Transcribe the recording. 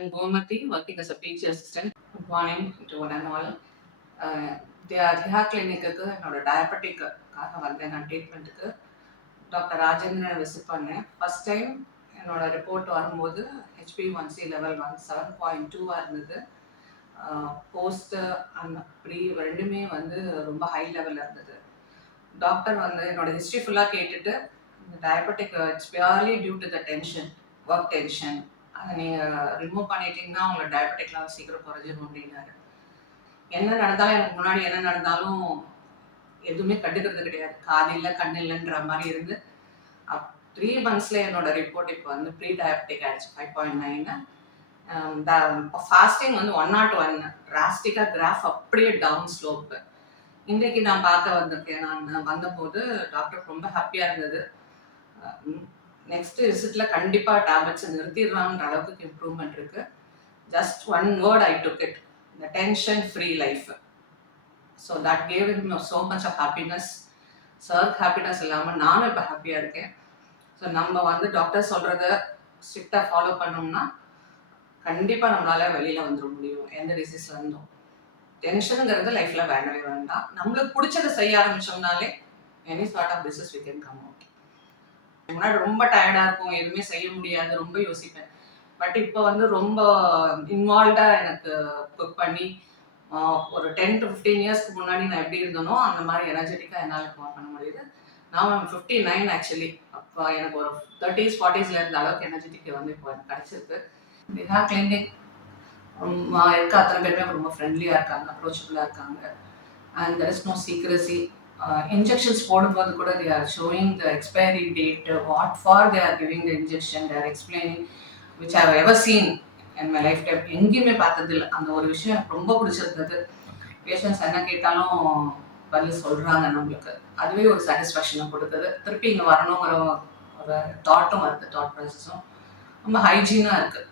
I'm Gomati, working as a PG assistant. Good morning to one and all. தியா கிளினிக்கு என்னோட டயபெட்டிக்காக வந்தேன். நான் ட்ரீட்மெண்ட்டுக்கு doctor Rajendran visit பண்ணேன். ஃபர்ஸ்ட் டைம் என்னோட ரிப்போர்ட் வரும்போது HbA1c லெவல் 7.2 இருந்தது. போஸ்ட்டு அண்ட் ப்ரீ ரெண்டுமே வந்து ரொம்ப ஹை லெவலில் இருந்தது. டாக்டர் வந்து என்னோட ஹிஸ்ட்ரி ஃபுல்லாக கேட்டுட்டு இந்த diabetic it's purely due to the tension, work tension, அதை நீங்கள் ரிமூவ் பண்ணிட்டீங்கன்னா உங்களோட டயபெட்டிக் லெவல் சீக்கிரம் குறைஞ்சிடும் அப்படின்னாரு. என்ன நடந்தாலும் எனக்கு முன்னாடி என்ன நடந்தாலும் எதுவுமே கண்டுக்கிறது கிடையாது. காது இல்லை கண் இல்லைன்ற மாதிரி இருந்து 3 months என்னோட ரிப்போர்ட் இப்போ வந்து ப்ரீ டயபெட்டிக் ஆயிடுச்சு 5.9. ஃபாஸ்டிங் வந்து 101 டிராஸ்டிக்காக கிராஃப் அப்படியே டவுன் ஸ்லோப்பு. இன்றைக்கு நான் பார்க்க வந்திருக்கேன். நான் வந்தபோது டாக்டர் ரொம்ப ஹாப்பியாக இருந்தது. நெக்ஸ்ட் விசிட்டில் கண்டிப்பாக டேப்லெட்ஸை நிறுத்திடுறாங்கன்ற அளவுக்கு இம்ப்ரூவ்மெண்ட் இருக்குது. Just one word I took it, the tension free life. So that gave him so much of happiness. Sir happiness இல்லாமல் நானும் இப்போ ஹாப்பியாக இருக்கேன். ஸோ நம்ம வந்து டாக்டர் சொல்கிறத ஸ்ட்ரிக்டாக ஃபாலோ பண்ணோம்னா கண்டிப்பாக நம்மளால் வெளியில் வந்துட முடியும் எந்த டிசீஸ்ல இருந்தோம். டென்ஷனுங்கிறது லைஃப்பில் வேண்டவே வேண்டாம். நம்மளுக்கு பிடிச்சதை செய்ய ஆரம்பித்தோம்னாலே any sort of disease we can come out. முன்னாடி ரொம்ப டயர்டாக இருக்கும், எதுவுமே செய்ய முடியாது, ரொம்ப யோசிப்பேன். பட் இப்போ வந்து ரொம்ப இன்வால்வ்டாக எனக்கு குக் பண்ணி ஒரு 10 to 15 இயர்ஸ்க்கு முன்னாடி நான் எப்படி இருந்தனோ அந்த மாதிரி எனர்ஜெட்டிக்காக என்னால் இப்போ பண்ண முடியுது. நான் 59 ஆக்சுவலி. அப்போ எனக்கு ஒரு 30s 40s இருந்த அளவுக்கு எனர்ஜெட்டிக் வந்து இப்போ எனக்கு கிடச்சிருக்கு. தியா கிளினிக் இருக்க அத்தனை பேருமே ரொம்ப ஃப்ரெண்ட்லியாக இருக்காங்க, அப்ரோச்சபிளாக இருக்காங்க. And there is no secrecy. Injections போடும்போது கூட they are showing the expiry date, what for they are giving the injection, they are explaining, which I have ever seen in my lifetime. எங்கேயுமே பார்த்ததில்லை. அந்த ஒரு விஷயம் எனக்கு ரொம்ப பிடிச்சிருந்தது. பேஷண்ட்ஸ் என்ன கேட்டாலும் பதில் சொல்கிறாங்க நம்மளுக்கு. அதுவே ஒரு சாட்டிஸ்ஃபேக்ஷனை கொடுக்குது. திருப்பி இங்கே வரணுங்கிற ஒரு தாட்டும் வருது, தாட் ப்ராசஸும் ரொம்ப ஹைஜீனாக இருக்குது.